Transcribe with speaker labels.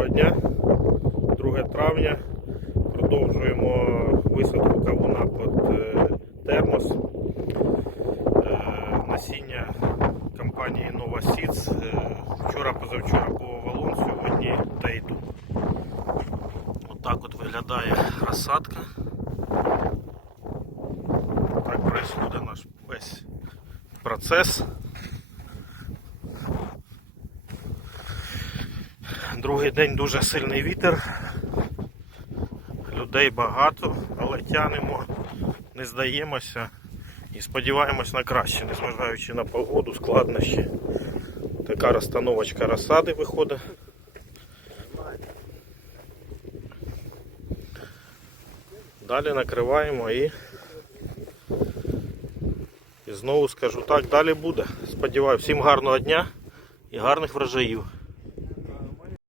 Speaker 1: Доброго дня, 2 травня. Продовжуємо висадку кавуна під е, термос. Е, Насіння компанії Nova Seeds. Е, Вчора, позавчора був валун, сьогодні тейду. Отак от виглядає розсадка. Так происходит наш весь процес. Другий день дуже сильний вітер. Людей багато, але тянемо, не здаємося і сподіваємось на краще, незважаючи на погоду, складнощі. Така розстановочка розсади виходить. Далі накриваємо і, і знову скажу так, далі буде. Сподіваюся, всім гарного дня і гарних врожаїв.